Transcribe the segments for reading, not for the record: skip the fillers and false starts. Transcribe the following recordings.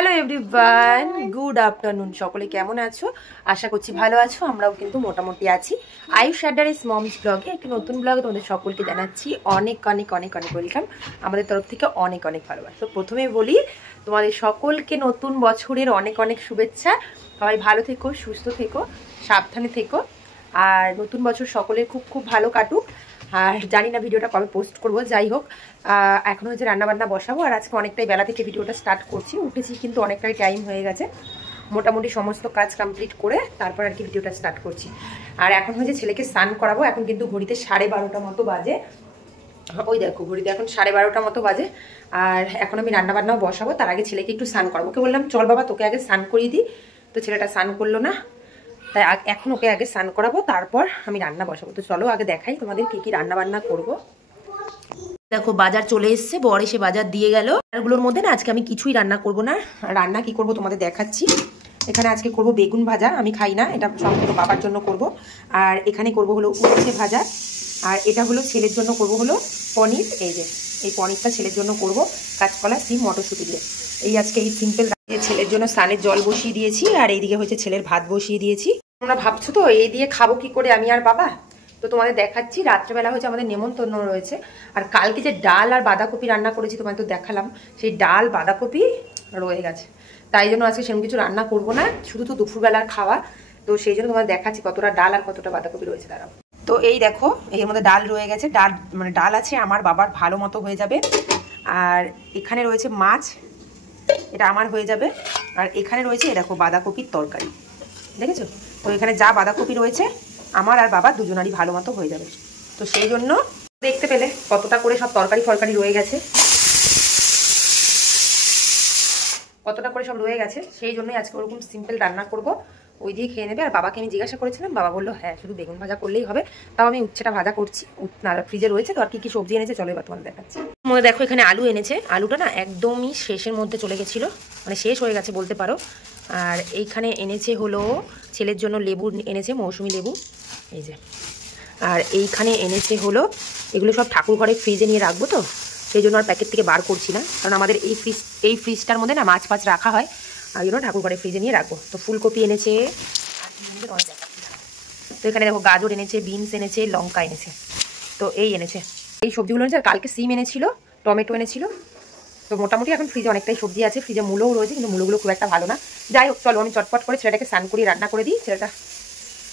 Hello everyone, good afternoon. সকলে কেমন আছো? আশা করছি ভালো আছো। আমরাও কিন্তু মোটামুটি আছি। আয়ুষ অ্যাডারেস মমস ব্লগে একটি নতুন ব্লগে তোমাদের সকলকে জানাচ্ছি অনেক অনেক অনেক অনেক ওয়েলকাম। আমাদের তরফ থেকে অনেক অনেক ভালোবাসা। তো প্রথমে বলি, তোমাদের সকলকে নতুন বছরের অনেক অনেক শুভেচ্ছা। সবাই ভালো থেকো, সুস্থ থেকো, সাবধানে থেকো। আর নতুন বছর সকলের খুব খুব ভালো কাটুক। আর জানি না ভিডিওটা কবে পোস্ট করবো, যাই হোক এখন হচ্ছে রান্নাবান্না বসাবো। আর আজকে অনেকটাই বেলা থেকে ভিডিওটা স্টার্ট করছি, উঠেছি কিন্তু অনেকটাই টাইম হয়ে গেছে। মোটামুটি সমস্ত কাজ কমপ্লিট করে তারপর আর কি ভিডিওটা স্টার্ট করছি। আর এখন হচ্ছে ছেলেকে স্নান করাবো। এখন কিন্তু ঘড়িতে 12:30 মতো বাজে। ওই দেখো ঘড়িতে এখন 12:30 মতো বাজে। আর এখন আমি রান্নাবান্নাও বসাবো, তার আগে ছেলেকে একটু স্নান করাবো। ওকে বললাম চল বাবা তোকে আগে স্নান করিয়ে দিই, তো ছেলেটা স্নান করলো না, তাই এখন ওকে আগে স্নান করাবো, তারপর আমি রান্না বসাবো। তো চলো আগে দেখাই তোমাদের কি কি রান্না বান্না করবো। দেখো বাজার চলে এসছে, বর এসে বাজার দিয়ে গেল। এগুলোর মধ্যে না আজকে আমি কিছুই রান্না করব না। রান্না কি করব তোমাদের দেখাচ্ছি। এখানে আজকে করব বেগুন ভাজা, আমি খাই না, এটা সম্পূর্ণ বাবার জন্য করব। আর এখানে করব হলো উচ্ছে ভাজা। আর এটা হলো ছেলের জন্য করব হলো পনির। এই যে এই পনিরটা ছেলের জন্য করব কাঁচকলা, সিম, মটরশুঁটি দিয়ে। এই আজকে এই সিম্পল ছেলের জন্য স্নানের জল বসিয়ে দিয়েছি। আর এইদিকে হচ্ছে ছেলের ভাত বসিয়ে দিয়েছি। তোমরা ভাবছো তো এই দিয়ে খাবো কি করে আমি আর বাবা, তো তোমাদের দেখাচ্ছি। রাত্রেবেলা হচ্ছে আমাদের নেমন্তন্ন রয়েছে। আর কালকে যে ডাল আর বাঁধাকপি রান্না করেছি তোমাদের তো দেখালাম, সেই ডাল বাঁধাকপি রয়ে গেছে। তাই জন্য আজকে সেরকম কিছু রান্না করবো না, শুধু তো দুপুরবেলার খাওয়া। তো সেই জন্য তোমাদের দেখাচ্ছি কতটা ডাল আর কতটা বাঁধাকপি রয়েছে। দাঁড়াও, তো এই দেখো এর মধ্যে ডাল রয়ে গেছে। ডাল মানে ডাল আছে আমার বাবার ভালো মতো হয়ে যাবে। আর এখানে রয়েছে মাছ, এটা আমার হয়ে যাবে। আর এখানে রয়েছে এ দেখো বাঁধাকপির তরকারি, দেখেছো? তো এখানে যা বাঁধাকপি রয়েছে আমার আর বাবা দুজনারই ভালো মতো হয়ে যাবে। তো সেই জন্য দেখতে পেলে কতটা করে সব তরকারি ফরকারি রয়ে গেছে, কতটা করে সব রয়ে গেছে। সেই জন্যই আজকে ওরকম সিম্পল রান্না করব, ওই দিয়ে খেয়ে নেবে। আর বাবাকে আমি জিজ্ঞাসা করেছিলাম, বাবা বললো হ্যাঁ শুধু বেগুন ভাজা করলেই হবে। তাও আমি উচ্ছেটা ভাজা করছি, ফ্রিজে রয়েছে। তো আর কি কি সবজি এনেছে চলো এবার তোমাদের দেখাচ্ছি। মনে দেখো এখানে আলু এনেছে। আলুটা না একদমই শেষের মধ্যে চলে গেছিলো, মানে শেষ হয়ে গেছে বলতে পারো। আর এইখানে এনেছে হলো ছেলের জন্য লেবু এনেছে, মৌসুমি লেবু, এই যে। আর এইখানে এনেছে হলো, এগুলো সব ঠাকুর ঘরে ফ্রিজে নিয়ে রাখবো, তো সেই জন্য আর প্যাকেট থেকে বার করছি না, কারণ আমাদের এই ফ্রিজটার মধ্যে না মাছ ফাছ রাখা হয়, আর জন্য ঠাকুর ঘরে ফ্রিজে নিয়ে রাখবো। তো ফুলকপি এনেছে, তো এখানে দেখো গাজর এনেছে, বিনস এনেছে, লঙ্কা এনেছে, তো এই এনেছে এই সবজিগুলো এনেছে। আর কালকে সিম এনেছিল, টমেটো এনেছিল। তো মোটামুটি এখন ফ্রিজে অনেকটাই সবজি আছে, ফ্রিজে মূলও রয়েছে, কিন্তু মূলগুলো খুব একটা ভালো না। যাই হোক চলো আমি চটপট করে ছেলেটাকে স্নান করিয়ে রান্না করে দিই। ছেলেটা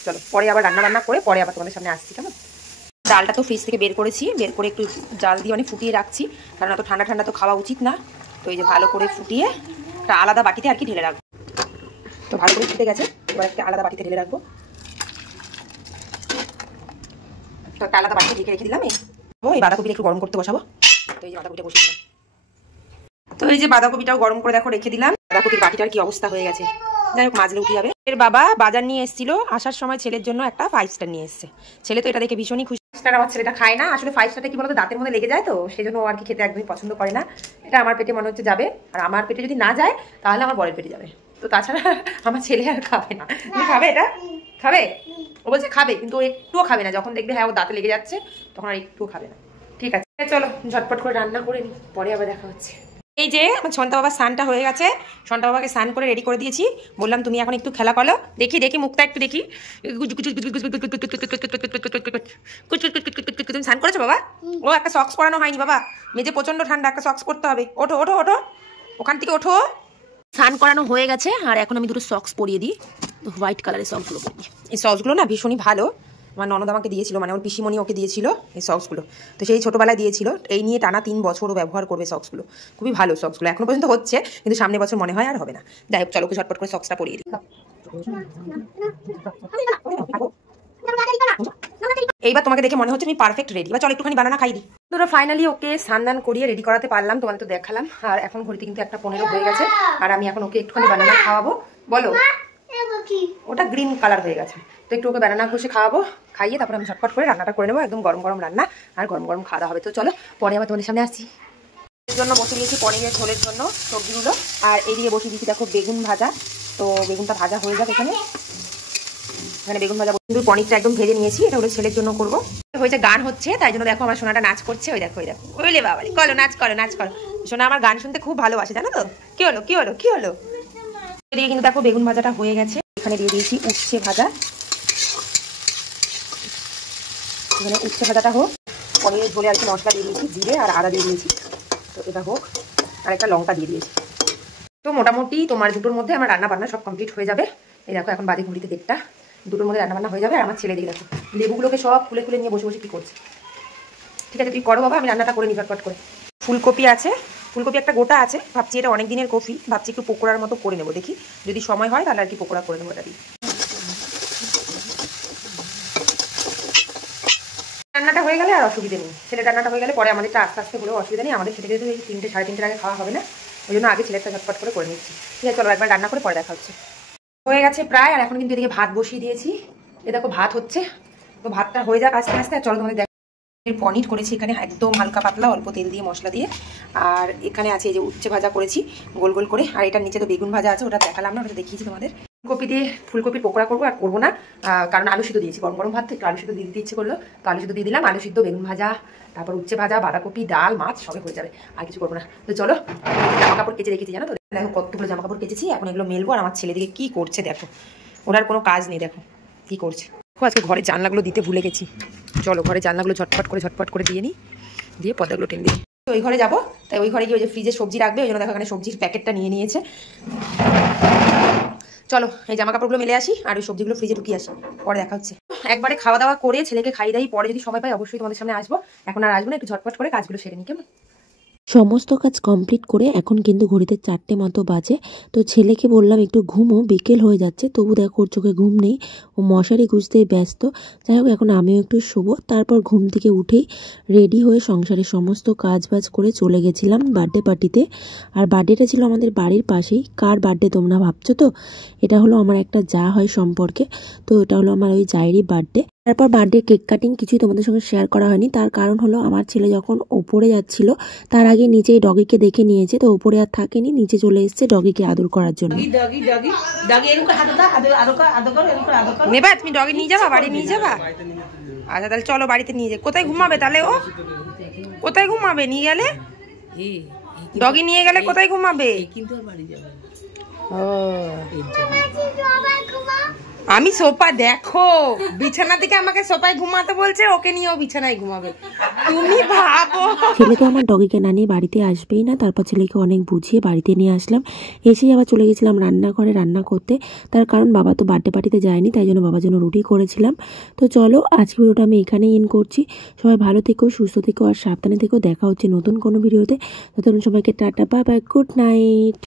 চলো পরে আবার রান্না করে পরে আবার তোমাদের সামনে আসছি, কেমন? ডালটা তো ফ্রিজ থেকে বের করেছি, বের করে একটু জাল দিয়ে মানে ফুটিয়ে রাখছি, কারণ এত ঠান্ডা ঠান্ডা তো খাওয়া উচিত না। তো এই যে ভালো করে ফুটিয়ে একটা আলাদা বাটিতে আর কি ঢেলে রাখবো। তো ভালো করে ফুটে গেছে, এবার একটা আলাদা বাটিতে ঢেলে রাখবো। তো একটা আলাদা বাটিতে ঢেকে রেখে দিলাম। এই বাঁধাকপিটা একটু গরম করতে বসাবো। তো এই যে বাঁধাকপিটা বসিয়ে দিলাম। তো এই যে বাঁধাকপিটাও গরম করে দেখো রেখে দিলাম। বাঁধাকপির বাটিটার কি অবস্থা হয়ে গেছে, যাই হোক মাজলে উঠে যাবে। এর বাবা বাজার নিয়ে এসেছিল, আসার সময় ছেলের জন্য একটা 5 স্টার নিয়ে এসেছে। ছেলে তো এটা দেখে ভীষণই খুশি। স্টার আমার ছেলেটা খায় না আসলে, 5 স্টারটা কি বলতো দাঁতের মধ্যে লেগে যায়, তো সেই জন্য ও আর কি খেতে একদমই পছন্দ করে না। এটা আমার পেটে মনে হচ্ছে যাবে, আর আমার পেটে যদি না যায় তাহলে আমার বরের পেটে যাবে। তো তাছাড়া আমার ছেলে আর খাবে না। তুমি খাবে এটা? খাবে? ও বলছে খাবে, কিন্তু ও একটুও খাবে না। যখন দেখবে হ্যাঁ ও দাঁতে লেগে যাচ্ছে তখন আর একটুও খাবে না। ঠিক আছে চলো ঝটপট করে রান্না করে নিই, পরে আবার দেখা হচ্ছে। এই যে আমার সন্তা বাবার স্নানটা হয়ে গেছে, সন্তা বাবাকে স্নান করে রেডি করে দিয়েছি। বললাম তুমি এখন একটু খেলা করো, দেখি দেখি মুখটা একটু দেখি। তুমি স্নান করেছো বাবা? ও একটা সক্স পরানো হয়নি বাবা, মেঝে প্রচন্ড ঠান্ডা, একটা সক্স পরতে হবে। ওঠো ওঠো ওঠো, ওখান থেকে ওঠো। স্নান করানো হয়ে গেছে, আর এখন আমি দুটো সক্স পরিয়ে দিই, হোয়াইট কালারের সক্সগুলো পরিয়ে দিই। এই সক্সগুলো না ভীষণই ভালো, আমার ননদ আমাকে দিয়েছিল, মানে ওর পিসিমণি ওকে দিয়েছিল এই সক্সগুলো। তো সেই ছোটোবেলায় দিয়েছিল, এই নিয়ে টানা 3 বছরও ব্যবহার করবে সক্সগুলো। খুবই ভালো সক্সগুলো, এখনো পর্যন্ত হচ্ছে, কিন্তু সামনের বছর মনে হয় আর হবে না। যাই হোক চলো ঝটপট করে সক্সটা পরিয়ে দিই। এইবার তোমাকে দেখে মনে হচ্ছে তুমি পারফেক্ট রেডি। এবার চলো একটুখানি বানানা খাই দিই। তোরা ফাইনালি ওকে স্নান করিয়ে রেডি করাতে পারলাম, তোমাদের তো দেখালাম। আর এখন ঘড়িতে কিন্তু 1:15 হয়ে গেছে, আর আমি এখন ওকে একটুখানি বানানা খাওয়াবো। বলো, ওটা গ্রিন কালার হয়ে গেছে, তো একটু ওকে বানানা ঘষে খাওয়াবো, খাইয়ে তারপর আমি ঝটপট করে রান্নাটা করে নেবো। একদম গরম গরম রান্না, আর গরম গরম খাওয়া হবে। তো চলো পরে আবার তোমাদের সামনে আসছি। এর জন্য বসে দিয়েছি পনিরের ঝোলের জন্য সবজিগুলো, আর এই দিয়ে বসে দিয়েছি দেখো বেগুন ভাজা। তো বেগুনটা ভাজা হয়ে যাবে, এখানে বেগুন ভাজা কিন্তু পনিরটা একদম ভেজে নিয়েছি, এটা হলো ছেলের জন্য করবো। হয়েছে গান হচ্ছে, তাই জন্য দেখো আমার সোনাটা নাচ করছে। ওই দেখো ওই দেখো, ওইলে বাবা, করো নাচ করো নাচ করো, শোনা আমার গান শুনতে খুব ভালোবাসে, জানো তো। কি হলো কি হলো কি হলো? এদিকে কিন্তু দেখো বেগুন ভাজাটা হয়ে গেছে। এখানে দিয়ে দিয়েছি উচ্ছে ভাজা। এখানে উচ্ছে ভাজাটা হোক, পনিরের ঝোলে আর কি মশলা দিয়ে দিয়েছি, জিরে আর আদা দিয়ে দিয়েছি। তো এটা হোক, আর একটা লঙ্কা দিয়ে দিয়েছি। তো মোটামুটি তোমার দুটোর মধ্যে আমার রান্না বান্না সব কমপ্লিট হয়ে যাবে। এই দেখো এখন বাজে ঘড়িতে 1:30, দুটোর মধ্যে রান্না বান্না হয়ে যাবে। আর আমার ছেলে দিকে দেখো লেবুগুলোকে সব খুলে খুলে নিয়ে বসে বসে কি করছে। ঠিক আছে তুই করো বাবা, আমি রান্নাটা করে নিই ঝটপট করে। ফুলকপি আছে, ফুলকপি একটা গোটা আছে, ভাবছি এটা অনেক দিনের কপি, ভাবছি একটু পকোড়ার মতো করে নেবো, দেখি যদি সময় হয় তাহলে আর কি পকোড়া করে নেবো এটা দিয়ে। রান্নাটা হয়ে গেলে আর অসুবিধা নেই, ছেলের রান্নাটা হয়ে গেলে পরে আমাদেরটা আস্তে আস্তে হলেও অসুবিধা নেই। আমাদের সেটা যেহেতু 3টে সাড়ে 3টের আগে খাওয়া হবে না, ওই জন্য আগে ছেলেটা ঝটপট করে নিচ্ছি। ঠিক আছে চলো একবার রান্না করে পরে দেখা হচ্ছে। হয়ে গেছে প্রায়, আর এখন কিন্তু এদিকে ভাত বসিয়ে দিয়েছি। এ দেখো ভাত হচ্ছে, তো ভাতটা হয়ে যাক আস্তে আস্তে। আর চলো তোমাদের দেখো পনির করেছি এখানে একদম হালকা পাতলা, অল্প তেল দিয়ে মশলা দিয়ে। আর এখানে আছে এই যে উচ্ছে ভাজা করেছি গোল গোল করে, আর এটার নিচে তো বেগুন ভাজা আছে, ওটা দেখালাম না, ওটা দেখিয়েছি তোমাদের। ফুলকপি দিয়ে ফুলকপির পকোড়া করবো, আর করবো না কারণ আলু সিদ্ধ দিয়েছি, গরম গরম ভাত একটু আলু সিদ্ধ দিয়ে দিতে ইচ্ছে করলো, তো আলু সিদ্ধ দিয়ে দিলাম। আলু সিদ্ধ, বেগুন ভাজা, তারপর উচ্ছে ভাজা, বাঁধাকপি, ডাল, মাছ সবে হয়ে যাবে, আর কিছু করবো না। তো চলো জামা কাপড় কেচে রেখেছি, জানো তো দেখো কতগুলো জামা কাপড় কেচেছি, এখন এগুলো মেলবো। আর আমার ছেলে দিকে কি করছে দেখো, ওনার কোনো কাজ নেই, দেখো কি করছে। আজকে ঘরে জানলাগুলো দিতে ভুলে গেছি, চলো ঘরে জানলাগুলো ঝটপট করে দিয়ে নিই, দিয়ে পর্দাগুলো টেনে দিই। তো ওই ঘরে যাবো, তাই ওই ঘরে গিয়ে ওই যে ফ্রিজে সবজি রাখবে, ওই জন্য দেখো এখানে সবজির প্যাকেটটা নিয়ে নিয়েছে। চলো এই জামা কাপড়গুলো মেলে আসি, আর ওই সবজিগুলো ফ্রিজে ঢুকিয়ে আসি, পরে দেখা হচ্ছে। একবারে খাওয়া দাওয়া করে ছেলেকে খাই দাই, পরে যদি সময় পাই অবশ্যই তোমাদের সামনে আসবো। এখন আর আসবো না, একটু ঝটপট করে কাজগুলো সেরে নিই, কেমন? সমস্ত কাজ কমপ্লিট করে এখন কিন্তু ঘড়িতে 4টে মতো বাজে। তো ছেলেকে বললাম একটু ঘুমো, বিকেল হয়ে যাচ্ছে, তবু দেখো ওর চোখে ঘুম নেই, ও মশারি গুঁজতেই ব্যস্ত। যাই হোক এখন আমিও একটু শোবো। তারপর ঘুম থেকে উঠেই রেডি হয়ে সংসারের সমস্ত কাজ বাজ করে চলে গেছিলাম বার্থডে পার্টিতে। আর বার্থডেটা ছিল আমাদের বাড়ির পাশেই। কার বার্থডে তোমরা ভাবছো তো? এটা হলো আমার একটা যা হয় সম্পর্কে, তো এটা হলো আমার ওই জায়েরই বার্থডে। তারপর বার্থডে কেক কাটিং কিছুই তোমাদের সঙ্গে শেয়ার করা হয়নি, তার কারণ হলো আমার ছেলে যখন ওপরে যাচ্ছিল তার আগে নিচে ডগিকে দেখে নিয়েছে, তো ওপরে আর থাকেনি, নিচে চলে এসেছে ডগিকে আদর করার জন্য। নেবা তুমি ডগি নিয়ে যাবা, বাড়ি নিয়ে যাবা? আচ্ছা তাহলে চলো বাড়িতে নিয়ে যাই। কোথায় ঘুমাবে তাহলে ও? কোথায় ঘুমাবে নিয়ে গেলে? ডগি নিয়ে গেলে কোথায় ঘুমাবে? ও আমি সোফা, দেখো বিছানা থেকে আমাকে সোফায় ঘুমাতে বলছে, ওকে নিয়েও বিছানায় ঘুমাবে, তুমি ভাবো। ছেলে তো আমার ডগিকে না নিয়ে বাড়িতে আসবেই না। তারপর ছেলেকে অনেক বুঝিয়ে বাড়িতে নিয়ে আসলাম, এসেই আবার চলে গেছিলাম রান্নাঘরে রান্না করতে। তার কারণ বাবা তো বার্থডে পার্টিতে যায়নি, তাই জন্য বাবার জন্য রুটি করেছিলাম। তো চলো আজকে ভিডিওটা আমি এখানেই এন্ড করছি। সবাই ভালো থেকো, সুস্থ থেকো আর সাবধানে থেকো। দেখা হচ্ছে নতুন কোনো ভিডিওতে। ততক্ষণ সবাইকে tata, bye bye, good night.